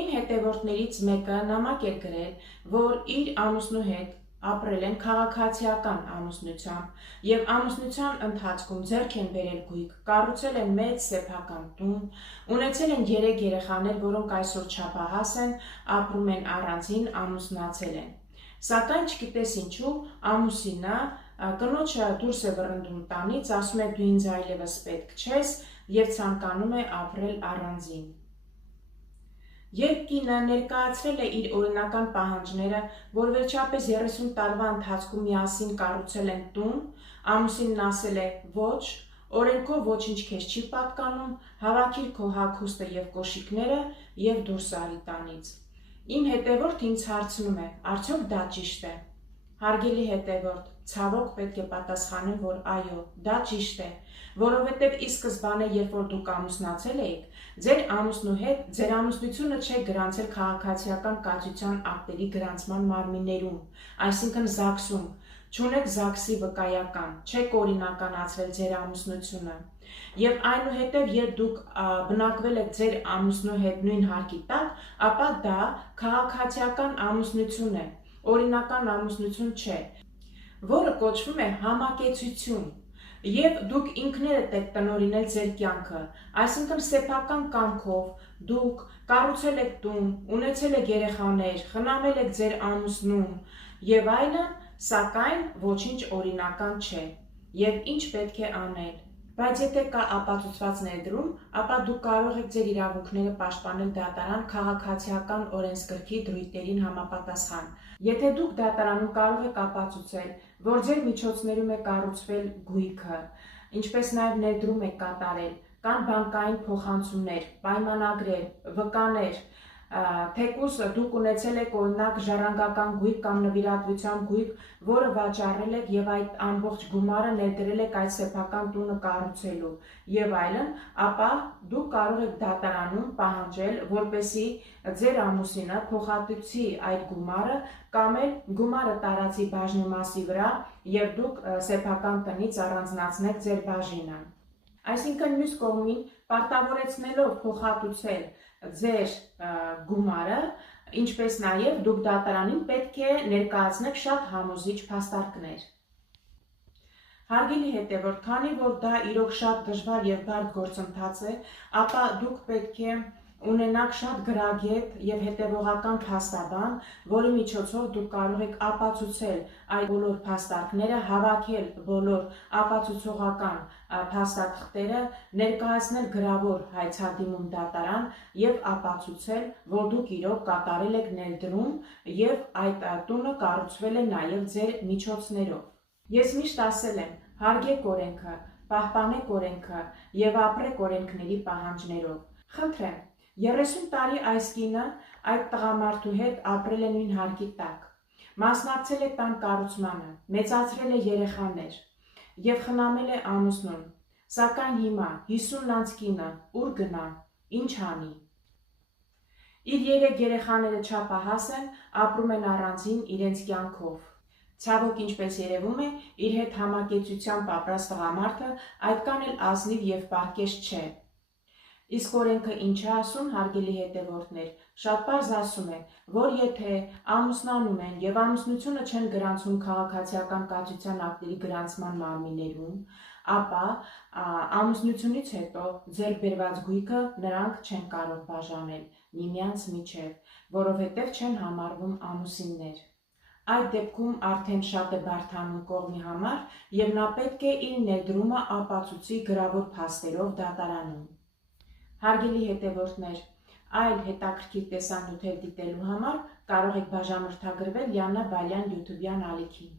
Իմ հետևորդներից մեկը նամակ էր գրել, որ իր ամուսնու հետ ապրել են քաղաքացիական ամուսնությամբ և ամուսնության ընթացքում ձեռք են բերել գույք, կառուցել են մեծ սեփական տուն, ունեցել են 3 երեխաներ, որոնք այսօր չափահաս են, ապրում են առանձին, ամուսնացել են։ Սակայն չգիտես ինչու ամուսինը կնոջը դուրս է վռնդում տանից, ասում է դու ինձ այլևս պետք չես և ցանկանում է ապրել առանձին։ Երբ կինը ներկայացրել է իր օրինական պահանջները, որ վերջապես 30 տարվա ընթացքում միասին կառուցել են տուն, ամուսինն ասել է ոչ, օրենքով ոչինչ քեզ չի պատկանում, հավաքիր քո հագուստը և կոշիկները և դուրս արի տանից։ Իմ հետևորդը ինձ հարցնում է, արդյոք դա ճիշտ է։ Հարգելի հետևորդ, ցավոք պետք է պատասխանեմ, որ այո, դա ճիշտ է, որովհետև ի սկզբանե, երբ որ դուք ամուսնացել էիք, ձեր ամուսնու հետ ձեր ամուսնությունը չեք գրանցել քաղաքացիական կացության ակտերի գրանցման մարմիններում, այսինքն ԶԱԳՍ-ում, չունեք ԶԱԳՍ-ի վկայական, չեք օրինականացրել ձեր ամուսնությունը։ Եվ այնուհետև, երբ դուք բնակվել եք ձեր ամուսնու հետ նույն հարկի տակ, ապա դա քաղաքացիական ամուսնություն է, օրինական ամուսնություն չէ, որը կոչվում է համակեցություն, և դուք ինքներդ եք տնօրինել ձեր կյանքը, այսինքն սեփական կամքով դուք կառուցել եք տուն, ունեցել եք երեխաներ, խնամել եք ձեր ամուսնուն և այլն, սակայն ոչինչ օրինական չէ, և ինչ պետք է անել։ Բայց եթե կա ապացուցված ներդրում, ապա դուք կարող եք ձեր իրավունքները պաշտպանել դատարան քաղաքացիական օրենսգրքի դրույթներին համապատասխան։ Եթե դուք դատարանում կարող եք ապացուցել, որ ձեր միջոցներում է կառուցվել գույքը, ինչպես նաև ներդրում եք կատարել, կան բանկային փոխանցումներ, պայմանագրեր, վկաներ, թեկուզ դուք ունեցել եք օրինակ ժառանգական գույք կամ նվիրատվության գույք, որը վաճառել եք և այդ ամբողջ գումարը ներդրել եք այդ սեփական տունը կառուցելու և այլն, ապա դուք կարող եք դատարանում պահանջել, որպեսզի ձեր ամուսինը փոխհատուցի այդ գումարը կամ էլ գումարը տարածի բաժնեմասի վրա և դուք սեփական տնից առանձնացնեք ձեր բաժինը։ Այսինքն մյուս կողմին պարտավորեցնելով փոխհատուցել ձեր գումարը, ինչպես նաև դուք դատարանին պետք է ներկայացնեք շատ համոզիչ փաստարկներ։ Հարգելի հետևորդ, քանի որ դա իրոք շատ դժվար և բարդ գործընթաց է, ապա դուք պետք է ունենաք շատ գրագետ և հետևողական փաստաբան, որի միջոցով դուք կարող եք ապացուցել այդ բոլոր փաստարկները, հավաքել բոլոր ապացուցողական փաստաթղթերը, ներկայացնել գրավոր հայցադիմում դատարան և ապացուցել, որ դուք իրոք կատարել եք ներդրում և այդ տունը կառուցվել է նաև ձեր միջոցներով։ Ես միշտ ասել եմ, հարգեք օրենքը, պահպանեք օրենքը և ապրեք օրենքների պահանջներով։ Խնդրեմ, 30 տարի այս կինը այդ տղամարդու հետ ապրել է նույն հարկի տակ, մասնակցել է տան կառուցմանը, մեծացրել է երեխաներ և խնամել է ամուսնուն, սակայն հիմա 50 անց կինը ուր գնա, ինչ անի։ Իր 3 երեխաները չափահաս են, ապրում են առանձին իրենց կյանքով։ Ցավոք, ինչպես երևում է, իր հետ համակեցությամբ ապրած տղամարդը այդքան էլ ազնիվ և պարկեշտ չէ։ Իսկ օրենքը ինչ է ասում, հարգելի հետևորդներ, շատ պարզ ասում է, որ եթե ամուսնանում են և ամուսնությունը չեն գրանցում քաղաքացիական կացության ակտերի գրանցման մարմիններում, ապա ամուսնությունից հետո ձեռք բերված գույքը նրանք չեն կարող բաժանել միմյանց միջև, որովհետև չեն համարվում ամուսիններ։ Այդ դեպքում արդեն շատ է բարդանում կողմի համար և նա պետք է իր ներդրումը ապացուցի գրավոր փաստերով դատարանում։ Հարգելի հետևորդներ, այլ հետաքրքիր տեսանյութեր դիտելու համար կարող եք բաժանորդագրվել Լիաննա Բալյան YouTube-յան ալիքին։